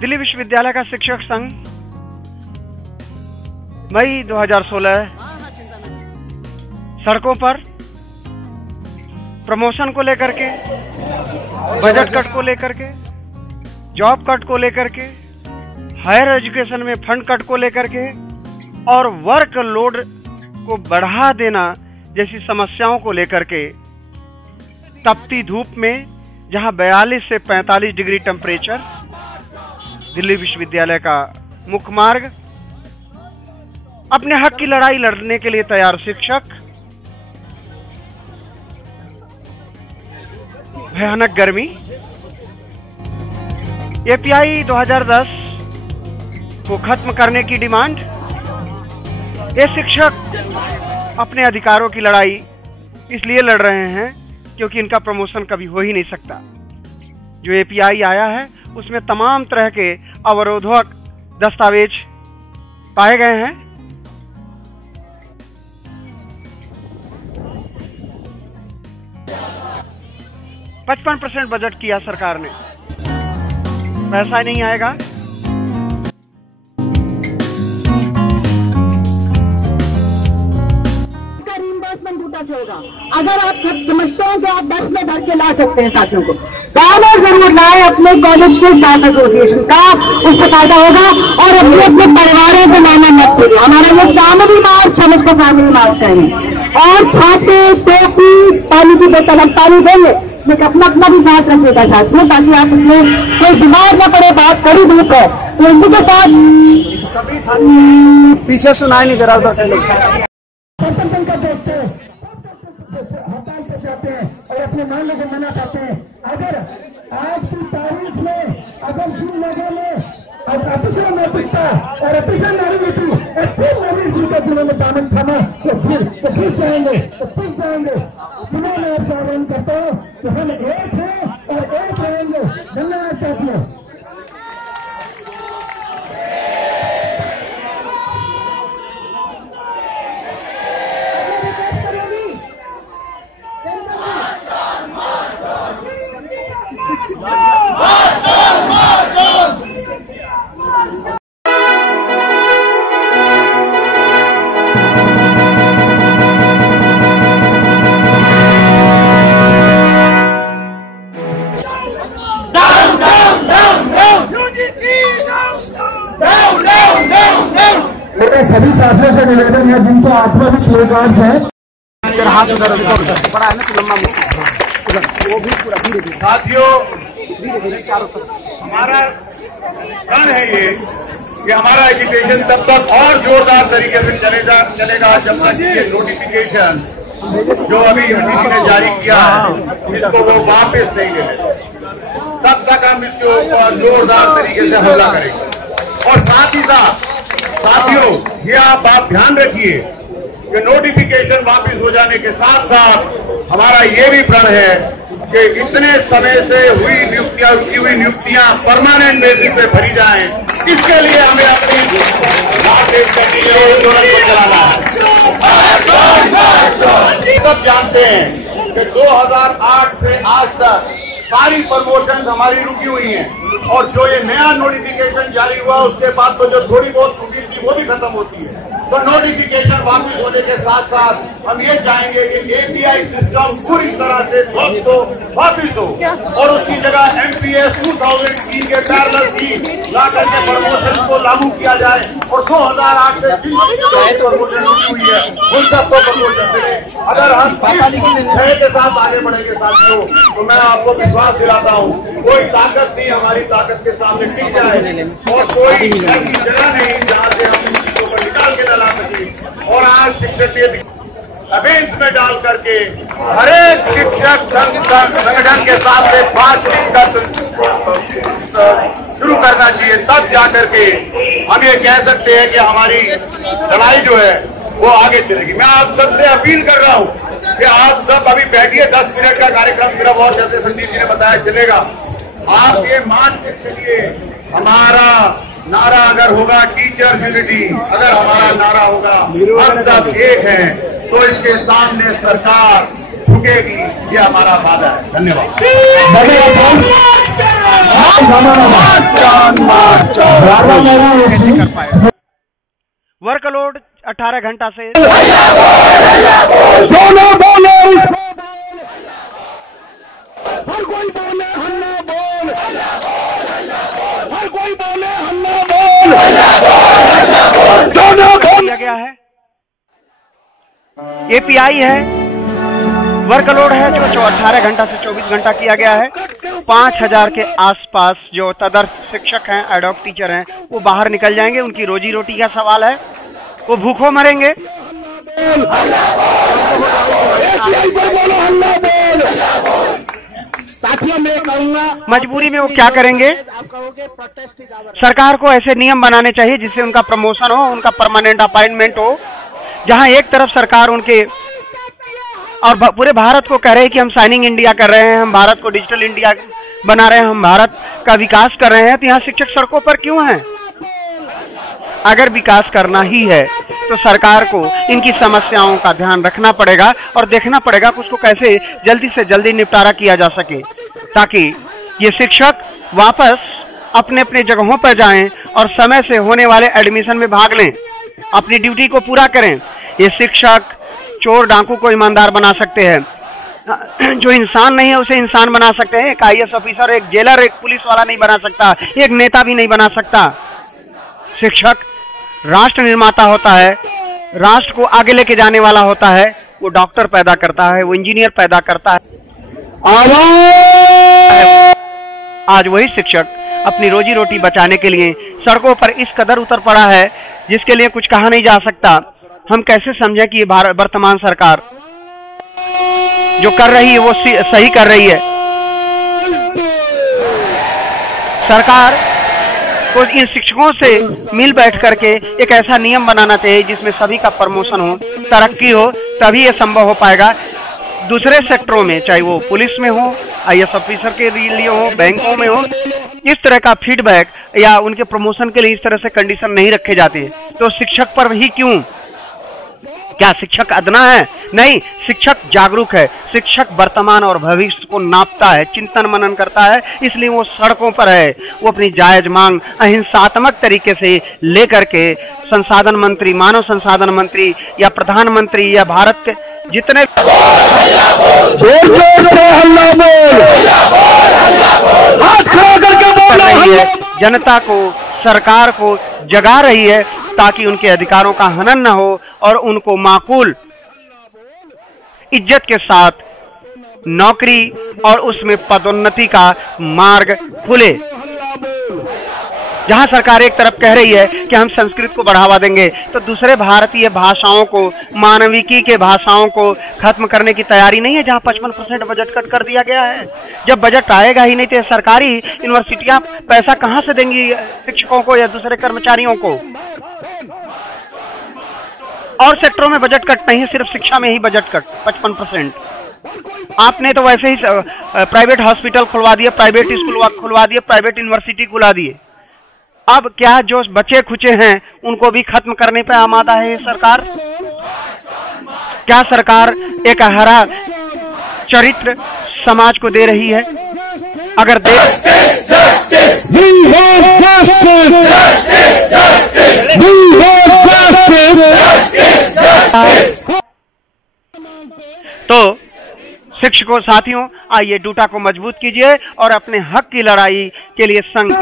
दिल्ली विश्वविद्यालय का शिक्षक संघ मई 2016 सड़कों पर प्रमोशन को लेकर के, बजट कट को लेकर के, जॉब कट को लेकर के, हायर एजुकेशन में फंड कट को लेकर के और वर्क लोड को बढ़ा देना जैसी समस्याओं को लेकर के तपती धूप में, जहां 42 से 45 डिग्री टेम्परेचर, दिल्ली विश्वविद्यालय का मुख्य मार्ग, अपने हक की लड़ाई लड़ने के लिए तैयार शिक्षक, भयानक गर्मी, एपीआई 2010 को खत्म करने की डिमांड। ये शिक्षक अपने अधिकारों की लड़ाई इसलिए लड़ रहे हैं क्योंकि इनका प्रमोशन कभी हो ही नहीं सकता। जो एपीआई आया है उसमें तमाम तरह के अवरोधक दस्तावेज पाए गए हैं। $55% बजट किया सरकार ने, पैसा नहीं आएगा। अगर आप समझते हैं कि आप बस में भर के ला सकते हैं साथियों को, तो जरूर लाए अपने कॉलेज के स्टाफ एसोसिएशन का, उससे फायदा होगा। और अपने अपने परिवारों को लाना मत कीजिए। हमारा ये फैमिली मार्च, हम इसको फैमिली मार्च कहेंगे। और छाते, टोपी, पानी की बोतल हम पानी देंगे, लेकिन अपना अपना भी साथ रखिएगा साथ में, ताकि आप उसमें कोई बीमार न पड़े। बात कड़ी धूप है, तो इसी के साथ पीछे सुनाई नहीं दे रहा था। हड़ताल पे जाते हैं और अपने मांगों को मना पाते हैं। अगर आज की तारीख में अगर जिन लोगों ने ऑफिसर में पिटता और ऑफिसर नहीं मिलती, जिनके जिन्होंने दामन थामा, तो फिर जाएंगे, जिन्होंने आपका आह्वान करता हूँ कि हम एक हैं और एक रहेंगे। धन्यवाद साथियों। मेरे सभी साथियों से निवेदन है जिनको आत्मा भी क्लेगार्ड है, हाथ उधर बड़ा है ना, तो लंबा मुश्किल वो भी पूरा धीरे धीरे। साथियों, धीरे चारों तरफ हमारा प्रण है ये कि हमारा एजुकेशन तब तक और जोरदार तरीके से चलेगा जब तक ये नोटिफिकेशन जो अभी यूजीसी ने जारी किया है इसको वो वापस नहीं ले, तब तक हम इसके ऊपर जोरदार तरीके से हमला करेंगे। और साथ ही साथ साथियों, ये आप ध्यान रखिए कि नोटिफिकेशन वापस हो जाने के साथ साथ हमारा ये भी प्रण है कि इतने समय से रुकी हुई नियुक्तियां परमानेंट बेसिस पे भरी जाएं। इसके लिए हमें अपनी आंदोलन को चलाना है। सब जानते हैं कि 2008 से आज तक सारी प्रमोशन हमारी रुकी हुई हैं और जो ये नया नोटिफिकेशन जारी हुआ उसके बाद तो जो थोड़ी बहुत त्रुटि थी वो भी खत्म होती है। तो नोटिफिकेशन वापस होने के साथ साथ हम ये चाहेंगे कि एपीआई सिस्टम पूरी तरह से वापस हो और उसकी जगह एमपीएस 2003 के पैरेलल की ला करके प्रमोशन को लागू किया जाए और 2008 से प्रमोशन हुई है उन सबको प्रमोशन मिले। अगर हम नए के साथ आगे बढ़ेंगे साथियों, तो मैं आपको विश्वास दिलाता हूँ कोई ताकत नहीं हमारी ताकत के सामने टिक जाए और कोई ऐसी जगह नहीं जहाँ से हम इन चीजों को निकाल के ला सके। और आज शिक्षक अबेंस में डाल करके हर एक शिक्षक संगठन के साथ में बातचीत शुरू करना चाहिए, तब जाकर के हम ये कह सकते हैं कि हमारी लड़ाई जो है वो आगे चलेगी। मैं आप सबसे अपील कर रहा हूँ कि आप सब अभी बैठिए, 10 मिनट का कार्यक्रम सिर्फ और जैसे संदीप जी ने बताया चलेगा। आप ये मान के चलिए, हमारा नारा अगर होगा टीचर यूनिटी, अगर हमारा नारा होगा हम सब एक हैं, तो इसके सामने सरकार झुकेगी, ये हमारा वादा है। धन्यवाद। वर्कलोड 18 घंटा से हर कोई बोले हल्ला बोल, हर कोई बोले हल्ला बोल, किया गया है। एपीआई है, वर्कलोड है जो 18 घंटा से 24 घंटा किया गया है। 5000 के आसपास जो तदर्थ शिक्षक हैं, एडॉक टीचर हैं, वो बाहर निकल जाएंगे। उनकी रोजी रोटी का सवाल है, वो भूखों मरेंगे। साथियों मैं कहूंगा मजबूरी में वो क्या करेंगे? सरकार को ऐसे नियम बनाने चाहिए जिससे उनका प्रमोशन हो, उनका परमानेंट अपॉइंटमेंट हो, जहां एक तरफ सरकार उनके और पूरे भारत को कह रहे हैं कि हम शाइनिंग इंडिया कर रहे हैं, हम भारत को डिजिटल इंडिया बना रहे हैं, हम भारत का विकास कर रहे हैं, तो यहाँ शिक्षक सड़कों पर क्यों हैं? अगर विकास करना ही है तो सरकार को इनकी समस्याओं का ध्यान रखना पड़ेगा और देखना पड़ेगा कि उसको कैसे जल्दी से जल्दी निपटारा किया जा सके, ताकि ये शिक्षक वापस अपने अपने जगहों पर जाएं और समय से होने वाले एडमिशन में भाग लें, अपनी ड्यूटी को पूरा करें। ये शिक्षक चोर डाकू को ईमानदार बना सकते हैं, जो इंसान नहीं है उसे इंसान बना सकते हैं। एक IAS ऑफिसर, एक जेलर, एक पुलिस वाला नहीं बना सकता, एक नेता भी नहीं बना सकता। शिक्षक राष्ट्र निर्माता होता है, राष्ट्र को आगे लेके जाने वाला होता है। वो डॉक्टर पैदा करता है, वो इंजीनियर पैदा करता है। आज वही शिक्षक अपनी रोजी रोटी बचाने के लिए सड़कों पर इस कदर उतर पड़ा है जिसके लिए कुछ कहा नहीं जा सकता। हम कैसे समझें कि ये वर्तमान सरकार जो कर रही है वो सही कर रही है? सरकार को इन शिक्षकों से मिल बैठ करके एक ऐसा नियम बनाना चाहिए जिसमें सभी का प्रमोशन हो, तरक्की हो, तभी ये संभव हो पाएगा। दूसरे सेक्टरों में, चाहे वो पुलिस में हो, IAS ऑफिसर के लिए हो, बैंकों में हो, इस तरह का फीडबैक या उनके प्रमोशन के लिए इस तरह से कंडीशन नहीं रखे जाते, तो शिक्षक पर ही क्यों? क्या शिक्षक अदना है? नहीं, शिक्षक जागरूक है, शिक्षक वर्तमान और भविष्य को नापता है, चिंतन मनन करता है, इसलिए वो सड़कों पर है। वो अपनी जायज मांग अहिंसात्मक तरीके से लेकर के संसाधन मंत्री, मानव संसाधन मंत्री या प्रधानमंत्री या भारत के जितने जनता को, सरकार को जगा रही है ताकि उनके अधिकारों का हनन न हो और उनको माकूल इज्जत के साथ नौकरी और उसमें पदोन्नति का मार्ग खुले। जहां सरकार एक तरफ कह रही है कि हम संस्कृत को बढ़ावा देंगे, तो दूसरे भारतीय भाषाओं को, मानविकी के भाषाओं को खत्म करने की तैयारी नहीं है, जहां 55% बजट कट कर दिया गया है। जब बजट आएगा ही नहीं तो सरकारी यूनिवर्सिटियां पैसा कहां से देंगी शिक्षकों को या दूसरे कर्मचारियों को? और सेक्टरों में बजट कट नहीं है, सिर्फ शिक्षा में ही बजट कट 55%। आपने तो वैसे ही प्राइवेट हॉस्पिटल खुलवा दिए, प्राइवेट स्कूल खुलवा दिए, प्राइवेट यूनिवर्सिटी खुला दिए। अब क्या जो बचे खुचे हैं उनको भी खत्म करने पे आमादा है सरकार? क्या सरकार एक हरा चरित्र समाज को दे रही है? अगर दे तो शिक्षकों साथियों, आइए डूटा को मजबूत कीजिए और अपने हक की लड़ाई के लिए संग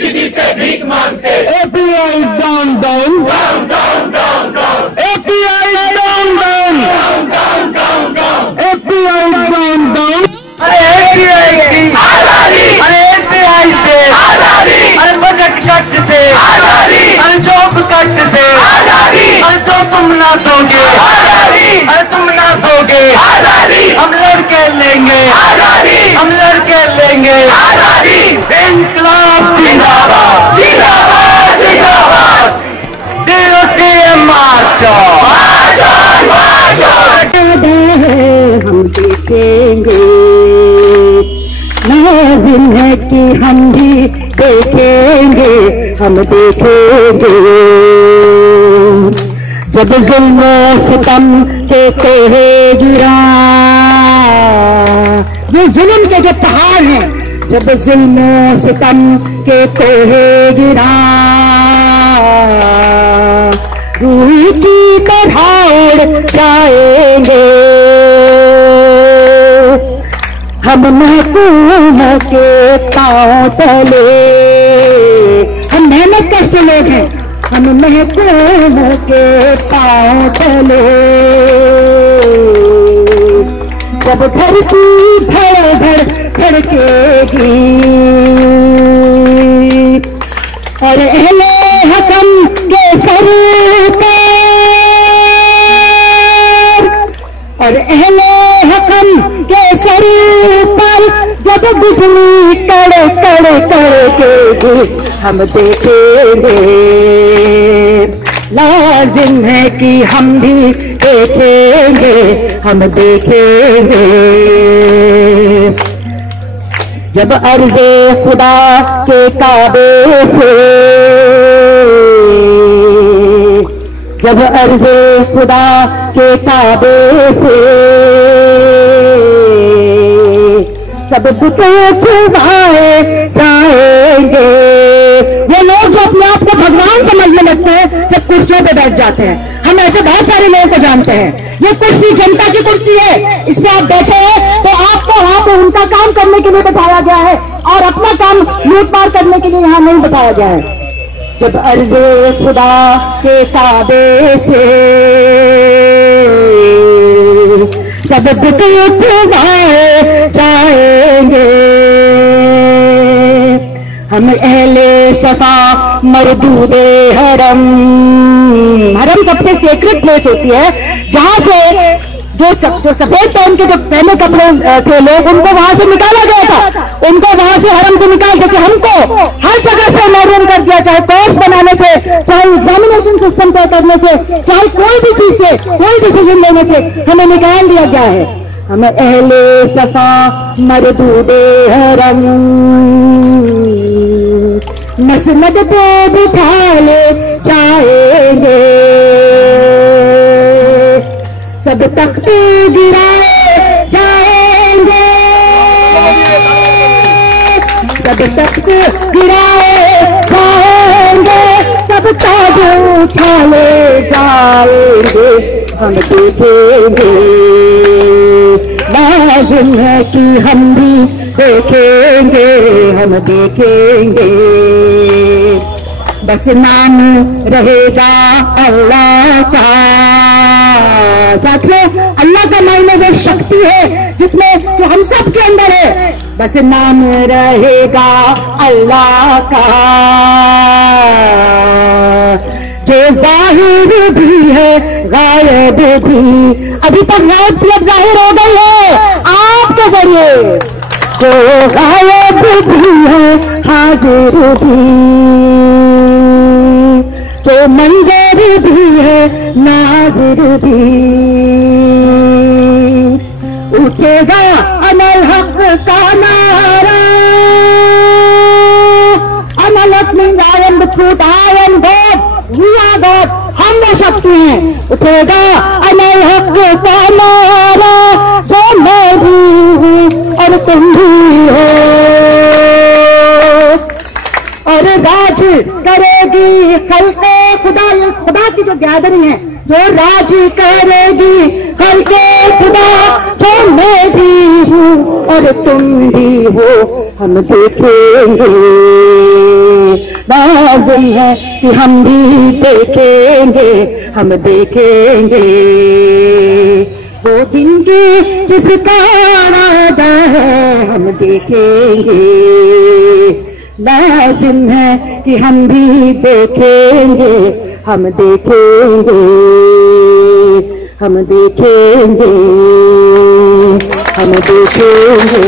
किसी से भीख मांगते। API down down down down down down, API down down down down down down, API down down. अरे API की आजादी, अरे API से आजादी, अरे बजट कट से आजादी, अरे जॉब कट से आजादी, अरे जो तुम ना दोगे आजादी, अरे तुम ना दोगे आजादी, हम लड़के लेंगे आजादी, हम लड़के लेंगे आजादी। इंकलाब जिंदाबाद जिंदाबाद जिंदाबाद, DOTM मार्चो मार्चो मार्चो। हम देखेंगे, नाज़िम है कि हम भी देखेंगे, हम देखेंगे। जब जुल्म सितम के कोहे गिरा, ये जुल्म के जो पहाड़ हैं, जब जुल्म सितम के कोहे गिरा, रूह की तरह उड़ जाएंगे हम महकूम के पांव तले। हम मेहनत कष्ट लोग हैं, हम महकूम के पांव तले। जब धरती धड़ धड़ धड़केगी और अहले हकम के सर पर, और अहले हकम के सर पर जब बिजली कड़ कड़ कड़केगी हम देखेंगे। लाजिम है कि हम भी देखेंगे, हम देखेंगे। जब अर्ज़े खुदा के काबे से, जब अर्ज़े खुदा के काबे से सब बुतों खुदाए जाएंगे। ये लोग जो अपने आप को भगवान समझने लगते हैं जब कुर्सियों पे बैठ जाते हैं। हम ऐसे बहुत सारे लोगों को जानते हैं। ये कुर्सी जनता की कुर्सी है, इस पे आप बैठे हैं तो आपको वहां पे उनका काम करने के लिए बताया गया है और अपना काम लूटपाट करने के लिए यहाँ नहीं बताया गया है। जब अर्ज़े खुदा के काबे से सब बुतों खुदाए जाएंगे, हम अहले सफा मरदूदे हरम, हरम सबसे सेक्रेट प्लेस होती है जहां से जो सफेद पहन के जो पहले कपड़े थे लोग उनको वहां से निकाला गया था, उनको वहां से हरम से निकाल, जैसे हमको हर जगह से महरूम कर दिया, चाहे कोर्स बनाने से, चाहे एग्जामिनेशन सिस्टम तय करने से, चाहे कोई भी चीज से, कोई डिसीजन लेने से हमें निकाल दिया गया है। हम अहले सफा मरदूदे हरम मसनद पे बिठा ले जाएंगे, सब तख्ते गिराए जाएंगे, सब तख्ते गिराए जाएंगे, सब ताज उछाले जाएंगे, हम देखेंगे। लाजिम है कि हम भी देखेंगे, हम देखेंगे। बस नाम रहेगा अल्लाह का। साथियों, अल्लाह का नाम में वो शक्ति है जिसमें जो हम सब के अंदर है। बस नाम रहेगा अल्लाह का, जो जाहिर भी है गायब भी। अभी तक गायब थी, अब जाहिर हो गई है आपके जरिए। जो गायब भी है हाजिर भी, जो मंजर भी है नाजिर भी। उठेगा अनल हक का नारा, अनल हक means I am the truth, I am God, we are God, हम वो शक्ति हैं। उठेगा अनल हक का नारा, जो मैं भी हूँ और तुम भी हो, और राज करेगी खल्के खुदा। ये खुदा की जो गैदरिंग है, जो राज करेगी खल्के खुदा, जो मैं भी हूँ और तुम भी हो, हम देखेंगे। लाज़िम है कि हम भी देखेंगे, हम देखेंगे। वो दिन की जिसका वादा है हम देखेंगे। लाज़िम है कि हम भी देखेंगे, हम देखेंगे, हम देखेंगे, हम देखेंगे।